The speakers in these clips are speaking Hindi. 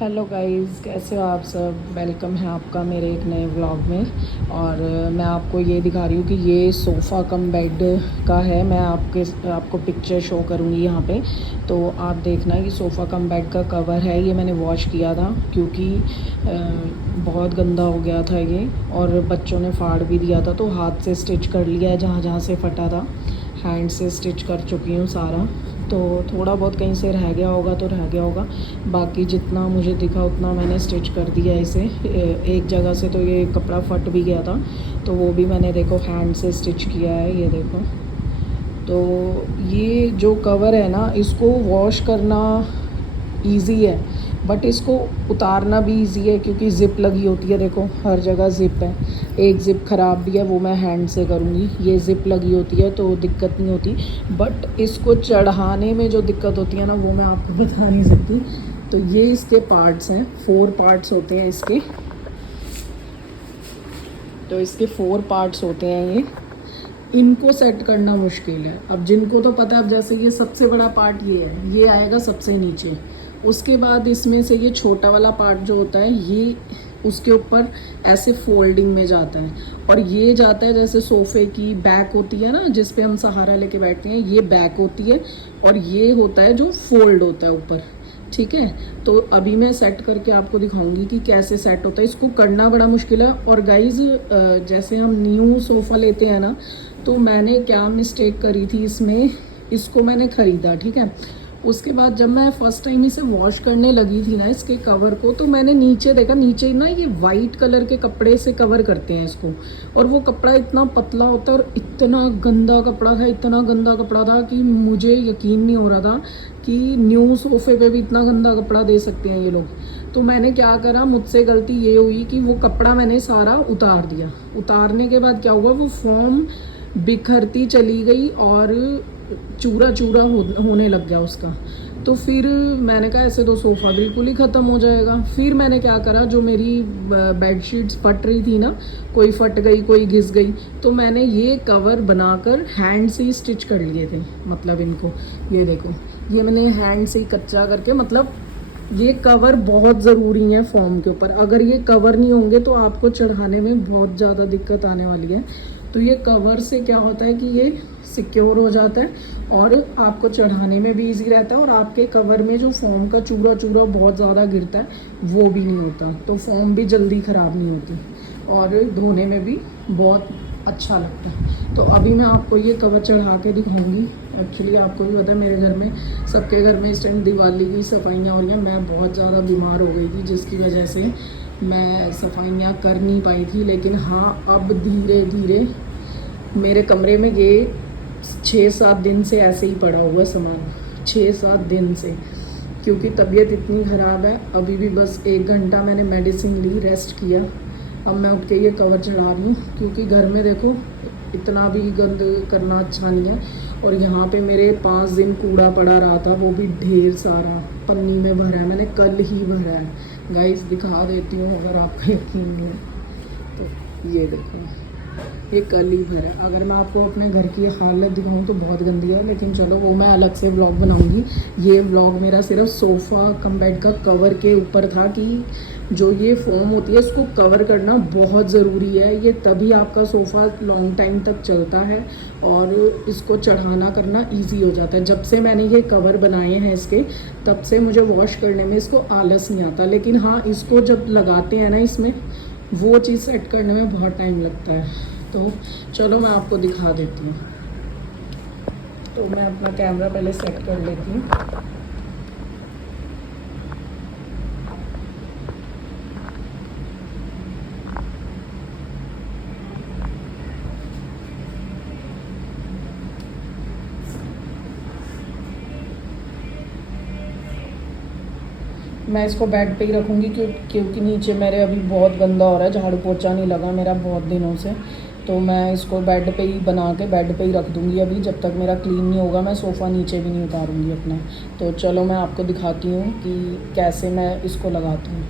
हेलो गाइस, कैसे हो आप सब। वेलकम है आपका मेरे एक नए व्लॉग में। और मैं आपको ये दिखा रही हूँ कि ये सोफ़ा कम बेड का है। मैं आपको पिक्चर शो करूँगी यहाँ पे, तो आप देखना कि सोफ़ा कम बेड का कवर है। ये मैंने वॉश किया था क्योंकि बहुत गंदा हो गया था ये, और बच्चों ने फाड़ भी दिया था, तो हाथ से स्टिच कर लिया है जहाँ जहाँ से फटा था। हैंड से स्टिच कर चुकी हूँ सारा। तो थोड़ा बहुत कहीं से रह गया होगा तो रह गया होगा, बाकी जितना मुझे दिखा उतना मैंने स्टिच कर दिया इसे। एक जगह से तो ये कपड़ा फट भी गया था, तो वो भी मैंने देखो हैंड से स्टिच किया है, ये देखो। तो ये जो कवर है ना, इसको वॉश करना इजी है, बट इसको उतारना भी इजी है क्योंकि ज़िप लगी होती है। देखो हर जगह ज़िप है। एक ज़िप ख़राब भी है, वो मैं हैंड से करूँगी। ये ज़िप लगी होती है तो दिक्कत नहीं होती, बट इसको चढ़ाने में जो दिक्कत होती है ना, वो मैं आपको बता नहीं सकती। तो ये इसके पार्ट्स हैं, 4 पार्ट्स होते हैं इसके। तो इसके 4 पार्ट्स होते हैं ये। इनको सेट करना मुश्किल है। अब जिनको तो पता है, अब जैसे ये सबसे बड़ा पार्ट ये है, ये आएगा सबसे नीचे। उसके बाद इसमें से ये छोटा वाला पार्ट जो होता है, ये उसके ऊपर ऐसे फोल्डिंग में जाता है। और ये जाता है जैसे सोफ़े की बैक होती है ना, जिस पे हम सहारा लेके बैठते हैं, ये बैक होती है। और ये होता है जो फोल्ड होता है ऊपर। ठीक है, तो अभी मैं सेट करके आपको दिखाऊंगी कि कैसे सेट होता है। इसको करना बड़ा मुश्किल है। और गाइज़, जैसे हम न्यू सोफ़ा लेते हैं ना, तो मैंने क्या मिस्टेक करी थी इसमें। इसको मैंने ख़रीदा, ठीक है। उसके बाद जब मैं फ़र्स्ट टाइम इसे वॉश करने लगी थी ना, इसके कवर को, तो मैंने नीचे देखा, नीचे ना ये वाइट कलर के कपड़े से कवर करते हैं इसको। और वो कपड़ा इतना पतला होता है और इतना गंदा कपड़ा था, इतना गंदा कपड़ा था कि मुझे यकीन नहीं हो रहा था कि न्यू सोफ़े पे भी इतना गंदा कपड़ा दे सकते हैं ये लोग। तो मैंने क्या करा, मुझसे गलती ये हुई कि वो कपड़ा मैंने सारा उतार दिया। उतारने के बाद क्या हुआ, वो फॉर्म बिखरती चली गई और चूरा चूरा होने लग गया उसका। तो फिर मैंने कहा ऐसे तो सोफ़ा बिल्कुल ही ख़त्म हो जाएगा। फिर मैंने क्या करा, जो मेरी बेडशीट्स फट रही थी ना, कोई फट गई कोई घिस गई, तो मैंने ये कवर बनाकर हैंड से ही स्टिच कर लिए थे। मतलब इनको, ये देखो, ये मैंने हैंड से ही कच्चा करके, मतलब ये कवर बहुत ज़रूरी है फॉर्म के ऊपर। अगर ये कवर नहीं होंगे तो आपको चढ़ाने में बहुत ज़्यादा दिक्कत आने वाली है। तो ये कवर से क्या होता है कि ये सिक्योर हो जाता है और आपको चढ़ाने में भी इजी रहता है, और आपके कवर में जो फॉर्म का चूरा चूरा बहुत ज़्यादा गिरता है वो भी नहीं होता, तो फॉर्म भी जल्दी ख़राब नहीं होती और धोने में भी बहुत अच्छा लगता है। तो अभी मैं आपको ये कवर चढ़ा के दिखाऊंगी। एक्चुअली आपको भी पता है, मेरे घर में, सबके घर में इस टाइम दिवाली की सफाइयाँ हो रही हैं। मैं बहुत ज़्यादा बीमार हो गई थी, जिसकी वजह से मैं सफाइयाँ कर नहीं पाई थी। लेकिन हाँ, अब धीरे धीरे मेरे कमरे में ये 6-7 दिन से ऐसे ही पड़ा हुआ सामान, 6-7 दिन से, क्योंकि तबीयत इतनी ख़राब है। अभी भी बस 1 घंटा मैंने मेडिसिन ली, रेस्ट किया। अब मैं उठ के ये कवर चढ़ा रही हूँ, क्योंकि घर में देखो इतना भी गंद करना अच्छा नहीं है। और यहाँ पे मेरे 5 दिन कूड़ा पड़ा रहा था, वो भी ढेर सारा पन्नी में भरा है, मैंने कल ही भरा है। गाइस दिखा देती हूँ अगर आपको यकीन नहीं है तो, ये देखो, ये कल ही भरा है। अगर मैं आपको अपने घर की हालत दिखाऊं तो बहुत गंदी है, लेकिन चलो वो मैं अलग से व्लॉग बनाऊंगी। ये व्लॉग मेरा सिर्फ सोफ़ा कम बेड का कवर के ऊपर था कि जो ये फोम होती है इसको कवर करना बहुत ज़रूरी है। ये तभी आपका सोफ़ा लॉन्ग टाइम तक चलता है और इसको चढ़ाना करना ईजी हो जाता है। जब से मैंने ये कवर बनाए हैं इसके, तब से मुझे वॉश करने में इसको आलस नहीं आता। लेकिन हाँ, इसको जब लगाते हैं ना, इसमें वो चीज़ सेट करने में बहुत टाइम लगता है। तो चलो मैं आपको दिखा देती हूँ। तो मैं अपना कैमरा पहले सेट कर लेती हूँ। मैं इसको बेड पे ही रखूँगी क्योंकि नीचे मेरे अभी बहुत गंदा हो रहा है, झाड़ू पोछा नहीं लगा मेरा बहुत दिनों से। तो मैं इसको बेड पे ही बना के बेड पे ही रख दूँगी। अभी जब तक मेरा क्लीन नहीं होगा, मैं सोफ़ा नीचे भी नहीं उतारूँगी अपना। तो चलो मैं आपको दिखाती हूँ कि कैसे मैं इसको लगाती हूँ।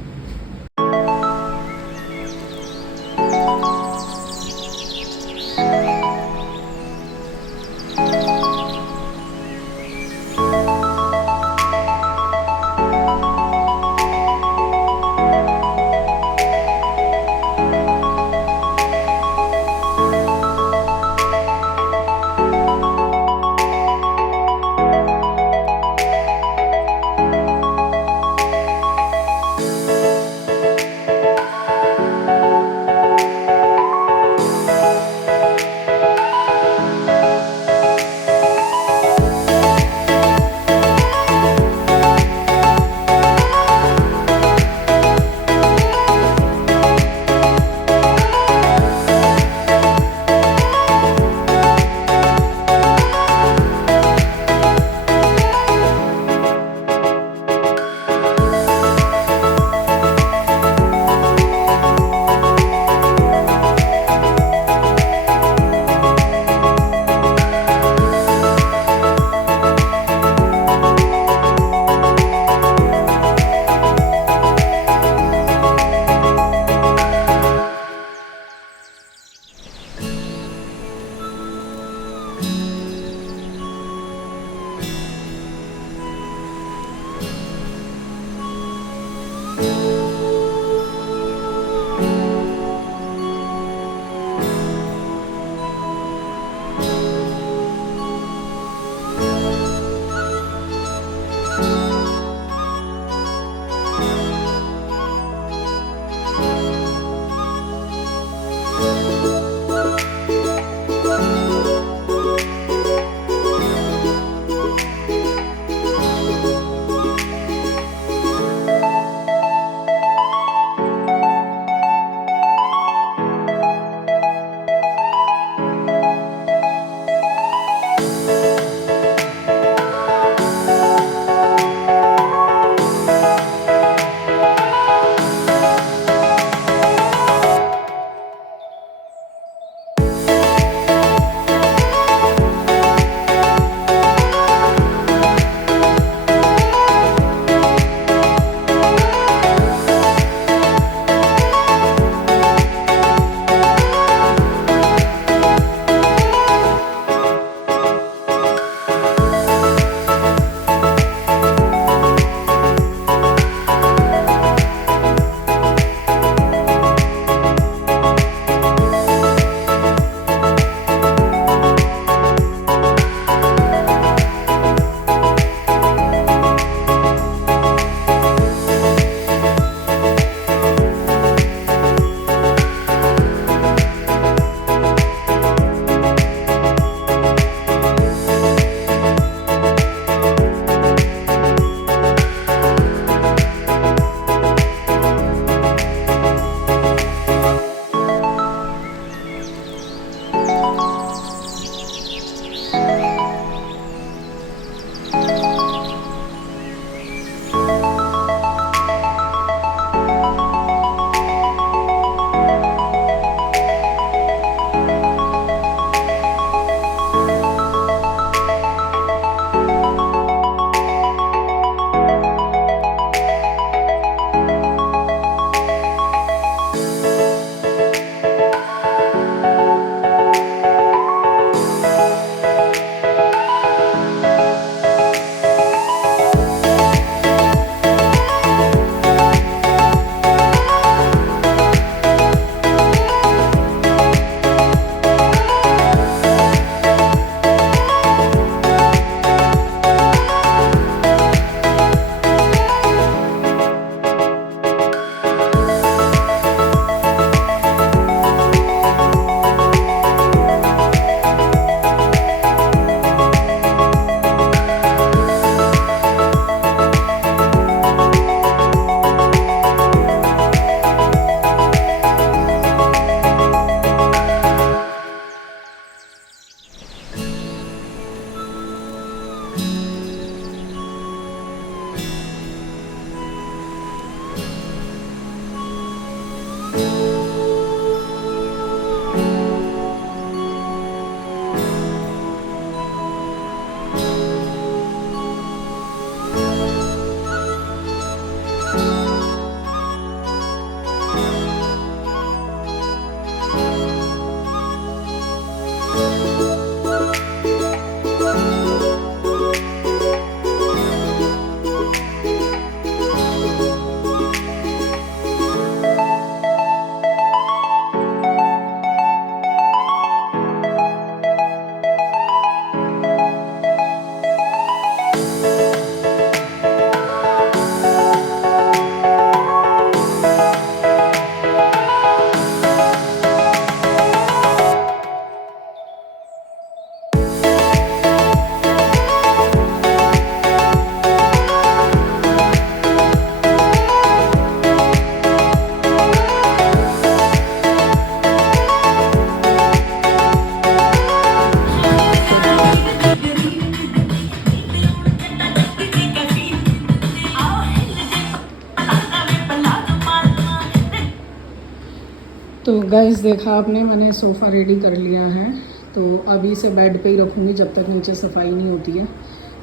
तो गाइस देखा आपने, मैंने सोफ़ा रेडी कर लिया है। तो अभी से बेड पे ही रखूँगी जब तक नीचे सफाई नहीं होती है।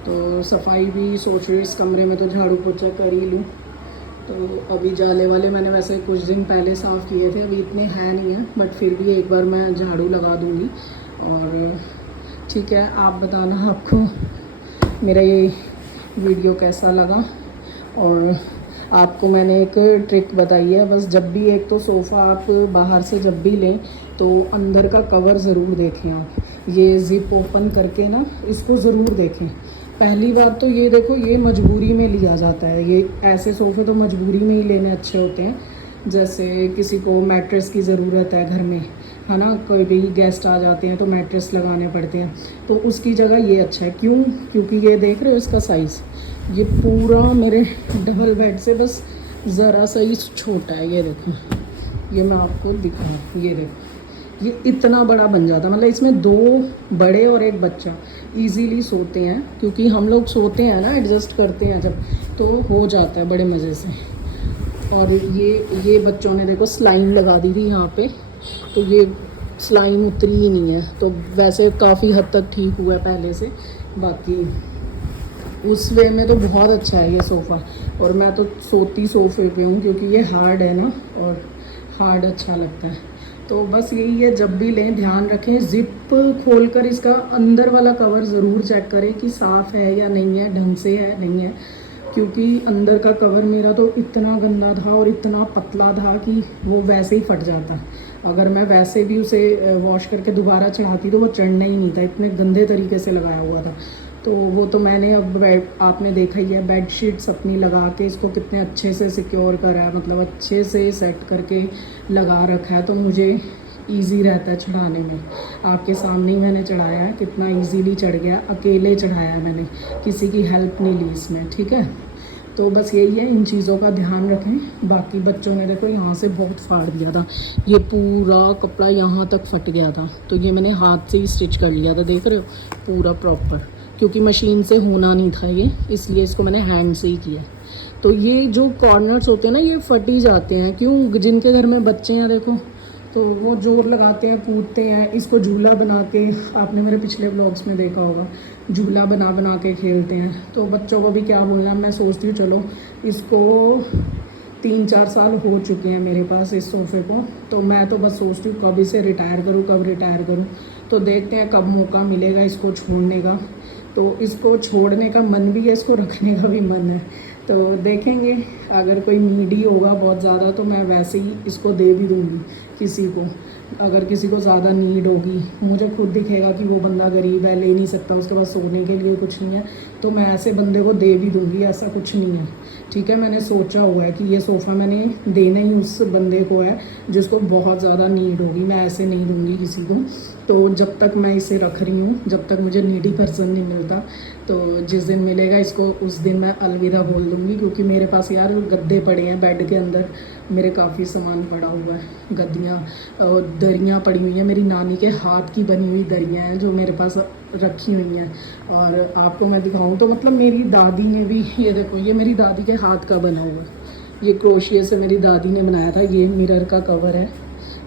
तो सफाई भी सोच रही, इस कमरे में तो झाड़ू पोछा कर ही लूँ। तो अभी जाले वाले मैंने वैसे कुछ दिन पहले साफ़ किए थे, अभी इतने हैं नहीं हैं, बट फिर भी एक बार मैं झाड़ू लगा दूँगी। और ठीक है, आप बताना आपको मेरा ये वीडियो कैसा लगा। और आपको मैंने एक ट्रिक बताई है, बस जब भी एक तो सोफ़ा आप बाहर से जब भी लें तो अंदर का कवर ज़रूर देखें आप। ये ज़िप ओपन करके ना इसको ज़रूर देखें। पहली बात तो ये देखो, ये मजबूरी में लिया जाता है, ये ऐसे सोफ़े तो मजबूरी में ही लेने अच्छे होते हैं। जैसे किसी को मैट्रेस की ज़रूरत है घर में, है ना, कोई भी गेस्ट आ जाते हैं तो मैट्रेस लगाने पड़ते हैं, तो उसकी जगह ये अच्छा है। क्यों? क्योंकि ये देख रहे हो इसका साइज़, ये पूरा मेरे डबल बेड से बस ज़रा सा ही छोटा है। ये देखो, ये मैं आपको दिखाऊँ, ये देखो, ये इतना बड़ा बन जाता है, मतलब इसमें 2 बड़े और एक बच्चा इजीली सोते हैं, क्योंकि हम लोग सोते हैं ना, एडजस्ट करते हैं जब, तो हो जाता है बड़े मज़े से। और ये बच्चों ने देखो स्लाइन लगा दी थी यहाँ पे, तो ये स्लाइन उतरी ही नहीं है, तो वैसे काफ़ी हद तक ठीक हुआ है पहले से। बाकी उस वे में तो बहुत अच्छा है ये सोफ़ा, और मैं तो सोती सोफ़े पे हूँ क्योंकि ये हार्ड है ना, और हार्ड अच्छा लगता है। तो बस यही है, जब भी लें ध्यान रखें, ज़िप खोलकर इसका अंदर वाला कवर ज़रूर चेक करें कि साफ़ है या नहीं है, ढंग से है नहीं है, क्योंकि अंदर का कवर मेरा तो इतना गंदा था और इतना पतला था कि वो वैसे ही फट जाता। अगर मैं वैसे भी उसे वॉश करके दोबारा चढ़ाती तो वो चढ़ना ही नहीं था, इतने गंदे तरीके से लगाया हुआ था। तो वो तो मैंने अब आपने देखा ही है, बेड शीट्स अपनी लगा के इसको कितने अच्छे से सिक्योर करा है, मतलब अच्छे से सेट करके लगा रखा है, तो मुझे ईज़ी रहता है चढ़ाने में। आपके सामने ही मैंने चढ़ाया है, कितना इजीली चढ़ गया, अकेले चढ़ाया है मैंने, किसी की हेल्प नहीं ली इसमें, ठीक है। तो बस यही है, इन चीज़ों का ध्यान रखें। बाकी बच्चों ने देखो यहाँ से बहुत फाड़ दिया था, ये पूरा कपड़ा यहाँ तक फट गया था, तो ये मैंने हाथ से ही स्टिच कर लिया था, देख रहे हो, पूरा प्रॉपर, क्योंकि मशीन से होना नहीं था ये, इसलिए इसको मैंने हैंड से ही किया। तो ये जो कॉर्नर्स होते हैं ना, ये फट ही जाते हैं। क्यों? जिनके घर में बच्चे हैं देखो, तो वो जोर लगाते हैं, कूदते हैं, इसको झूला बना के, आपने मेरे पिछले ब्लॉग्स में देखा होगा, झूला बना बना के खेलते हैं। तो बच्चों को भी क्या बोलना, मैं सोचती हूँ चलो, इसको 3-4 साल हो चुके हैं मेरे पास इस सोफ़े को, तो मैं तो बस सोचती हूँ कब इसे रिटायर करूँ, कब रिटायर करूँ। तो देखते हैं कब मौका मिलेगा इसको छोड़ने का। तो इसको छोड़ने का मन भी है, इसको रखने का भी मन है, तो देखेंगे। अगर कोई नीडी होगा बहुत ज़्यादा तो मैं वैसे ही इसको दे भी दूँगी किसी को। अगर किसी को ज़्यादा नीड होगी, मुझे खुद दिखेगा कि वो बंदा गरीब है, ले नहीं सकता, उसके पास सोने के लिए कुछ नहीं है, तो मैं ऐसे बंदे को दे भी दूँगी, ऐसा कुछ नहीं है, ठीक है। मैंने सोचा हुआ है कि ये सोफ़ा मैंने देना ही उस बंदे को है जिसको बहुत ज़्यादा नीड होगी, मैं ऐसे नहीं दूँगी किसी को। तो जब तक मैं इसे रख रही हूँ, जब तक मुझे नीडी पर्सन नहीं मिलता, तो जिस दिन मिलेगा इसको उस दिन मैं अलविदा बोल दूँगी। क्योंकि मेरे पास यार गद्दे पड़े हैं बेड के अंदर, मेरे काफ़ी सामान पड़ा हुआ है, गद्दियाँ और दरियाँ पड़ी हुई हैं, मेरी नानी के हाथ की बनी हुई दरियाँ हैं जो मेरे पास रखी हुई हैं। और आपको मैं दिखाऊं तो मतलब मेरी दादी ने भी, ये देखो, ये मेरी दादी के हाथ का बना हुआ है, ये क्रोशिया से मेरी दादी ने बनाया था। ये मिरर का कवर है,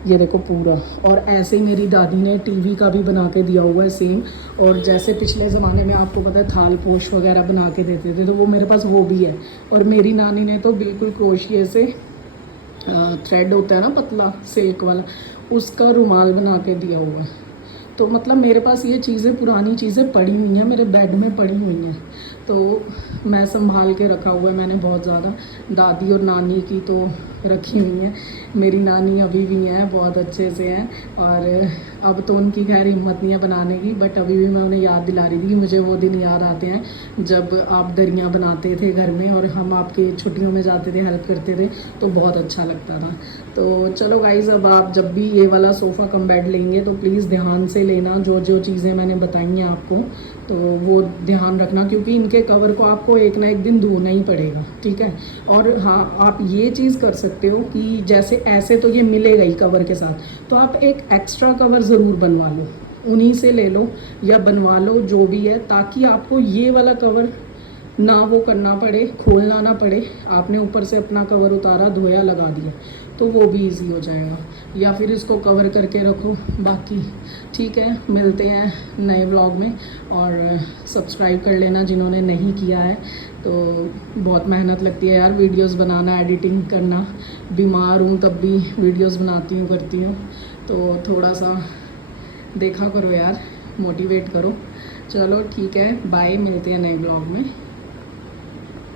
ये देखो पूरा। और ऐसे ही मेरी दादी ने टीवी का भी बना के दिया हुआ है सेम। और जैसे पिछले ज़माने में आपको पता है थाल पोश वगैरह बना के देते थे, तो वो मेरे पास वो भी है। और मेरी नानी ने तो बिल्कुल क्रोशिया से थ्रेड होता है ना पतला सिल्क वाला, उसका रुमाल बना के दिया हुआ है। तो मतलब मेरे पास ये चीज़ें, पुरानी चीज़ें पड़ी हुई हैं, मेरे बेड में पड़ी हुई हैं, तो मैं संभाल के रखा हुआ है मैंने बहुत ज़्यादा। दादी और नानी की तो रखी हुई हैं, मेरी नानी अभी भी हैं, बहुत अच्छे से हैं। और अब तो उनकी खैर हिम्मत नहीं है बनाने की, बट अभी भी मैं उन्हें याद दिला रही थी कि मुझे वो दिन याद आते हैं जब आप दरियाँ बनाते थे घर में और हम आपके छुट्टियों में जाते थे, हेल्प करते थे, तो बहुत अच्छा लगता था। तो चलो गाइज़, अब आप जब भी ये वाला सोफ़ा कम बेड लेंगे तो प्लीज़ ध्यान से लेना, जो जो चीज़ें मैंने बताई हैं आपको, तो वो ध्यान रखना, क्योंकि इनके कवर को आपको एक ना एक दिन धोना ही पड़ेगा, ठीक है। और हाँ, आप ये चीज़ कर सकते हो कि जैसे ऐसे तो ये मिलेगा ही कवर के साथ, तो आप एक एक्स्ट्रा कवर ज़रूर बनवा लो, उन्हीं से ले लो या बनवा लो, जो भी है, ताकि आपको ये वाला कवर ना वो करना पड़े, खोलना ना पड़े। आपने ऊपर से अपना कवर उतारा, धोया, लगा दिया, तो वो भी इजी हो जाएगा। या फिर इसको कवर करके रखो। बाकी ठीक है, मिलते हैं नए ब्लॉग में। और सब्सक्राइब कर लेना जिन्होंने नहीं किया है। तो बहुत मेहनत लगती है यार वीडियोस बनाना, एडिटिंग करना, बीमार हूँ तब भी वीडियोस बनाती हूँ, करती हूँ, तो थोड़ा सा देखा करो यार, मोटिवेट करो। चलो ठीक है, बाय, मिलते हैं नए ब्लॉग में।